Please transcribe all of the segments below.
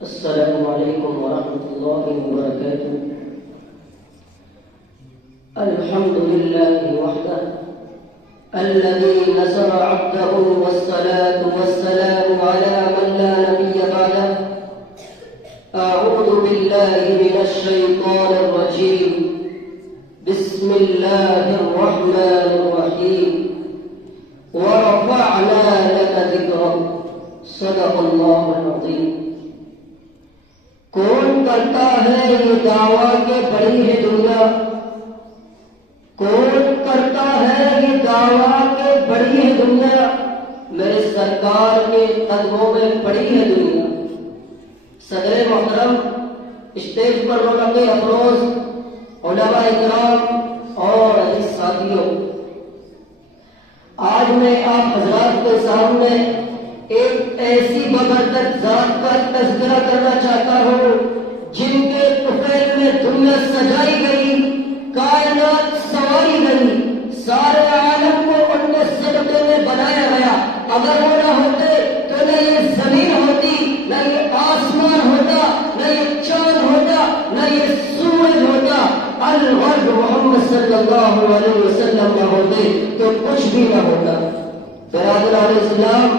السلام عليكم ورحمة الله وبركاته. الحمد لله وحده الذي نصر عبده والصلاة والسلام على من لا نبي بعده. أعوذ بالله من الشيطان الرجيم. بسم الله الرحمن الرحيم. ورفعنا لك ذكرك. صدق الله العظيم. کون کرتا ہے یہ دعویٰ کہ بڑی ہے دنیا؟ کون کرتا ہے یہ دعویٰ کہ بڑی ہے دنیا؟ میرے سرکار کے قدموں میں پڑی ہے دنیا. صدر محترم، اسٹیج پر رونق افروز علماء اکرام اور عزیز ساتھیوں، آج میں آپ حضرات کے سامنے ایک ایسی ببرکت ذات کا تذکرہ کرنا چاہتا ہوں جن کے طفیل میں دنیا سجائی گئی، کائنات سنواری گئی، سارے عالم کو ان کے صدقے میں بنایا گیا. اگر وہ نہ ہوتے تو نہ یہ زمین ہوتی، نہ یہ آسمان ہوتا، نہ یہ چاند ہوتا، نہ یہ سورج ہوتا. الورد محمد صلی اللہ علیہ وسلم نہ ہوتے تو کچھ بھی نہ ہوتا. برادران اسلام،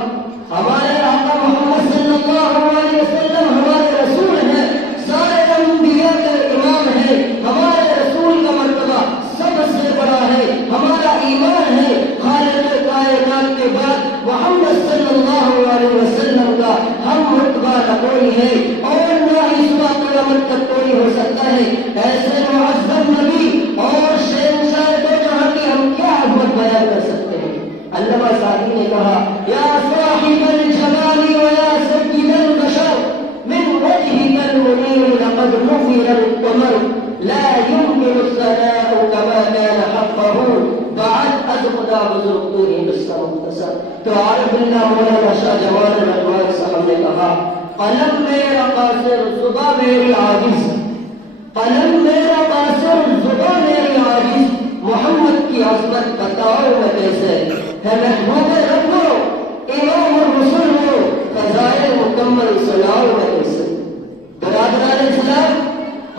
ہمارے آقا محمد صلی اللہ علیہ وسلم ہمارے رسول ہیں، سارے انبیاء کے امام ہیں. ہمارے رسول کا مرتبہ سب سے بڑا ہے. ہمارا ایمان ہے خالق کائنات کے بعد محمد صلی اللہ علیہ وسلم کا ہم مرتبہ نہ کوئی ہے اور نہ اس وقت قیامت تک کوئی ہو سکتا ہے. ایسے معظم نبی اور شہنشاہ دو جہاں کی ہم کیا عظمت بیان کر سکتے ہیں. علامہ سعدی نے کہا، یا صاحب الجمال ویا سید البشر من وجهك المنير لقد نفر القمر لا يمكن الثناء كما كان حقه بعد از خدا بزرگ تو ہی قصہ مختصر. تو عارف اللہ مولانا شاہ جمال الرحمن صاحب نے کہا، قلم میرا قاصر زباں میری عاجز، قلم میرا قاصر زباں میری عاجز، محمد کی عظمت بتاؤ میں کیسے ہے. محبوب رب ہو، امام الرسول ہو، فضائل مکمل سناؤ میں کیسے. برادران اسلام،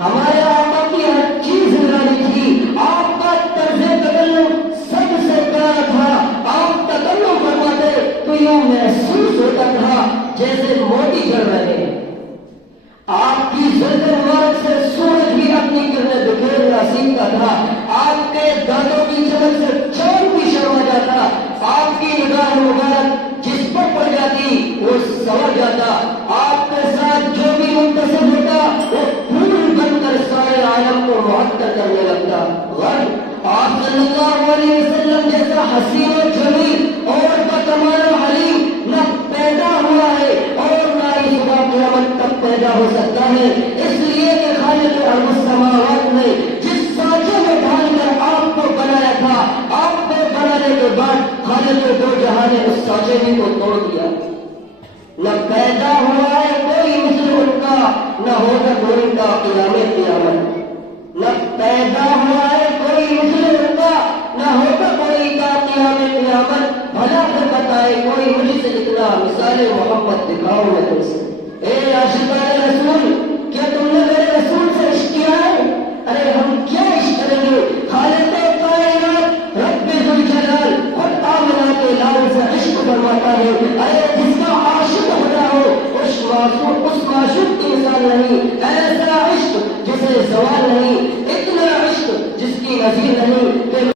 ہمارے آقا کی ہر چیز نرالی تھی. آپ کا طرز تکلم سب سے پیارا تھا. آپ تکلم فرماتے تو یوں محسوس ہوتا تھا جیسے موتی جل رہے ہیں. آپ کی زلف مبارک سے سورج بھی اپنی کرنے بکھیرنا سیکھتا تھا. آپ کے دانتوں کی چمک سے چاند بھی شرما جاتا. آپ کی نگاہ مبارک جس پر پڑ جاتی وہ سمجھ جاتا. آپ کے ساتھ جو بھی منتصب ہوتا وہ پھول بن کر سارے عالم کو معطر کرنے لگتا. غرب آپ صلی اللہ علیہ وسلم جیسا حسین و جمیل اور بتمام حلیم نہ پیدا ہوا ہے اور نہ ہی صبح قیامت تک پیدا ہو سکتا ہے. اس لیے کہ خالق ارض السماوات نے جس سانچے میں ڈھال کر آپ کو بنایا تھا، آپ کو بنانے کے بعد خالق دو جہاں نے اس سانچے ہی کو توڑ دیا. نہ پیدا ہوا ہے کوئی مثل ان کا، نہ ہوگا کوئی کا قیام قیامت. نہ پیدا ہوا ہے کوئی مثل ان کا، نہ ہوگا کوئی کا قیام قیامت. بھلا پھر بتائے کوئی مجھ سے اتنا مثال محبت دکھاؤ میں تم سے. اے عاشقان رسول، کیا تم نے میرے رسول سے عشق کیا ہے؟ ارے ہم کیا عشق کریں گے؟ خالق کائنات رب ذوالجلال خود آمنہ کے لال سے عشق فرماتا ہے. ارے جس کا عاشق ہونا ہو اس معشوق کی مثال نہیں. ایسا عشق جسے زوال نہیں، اتنا عشق جس کی نظیر نہیں کہ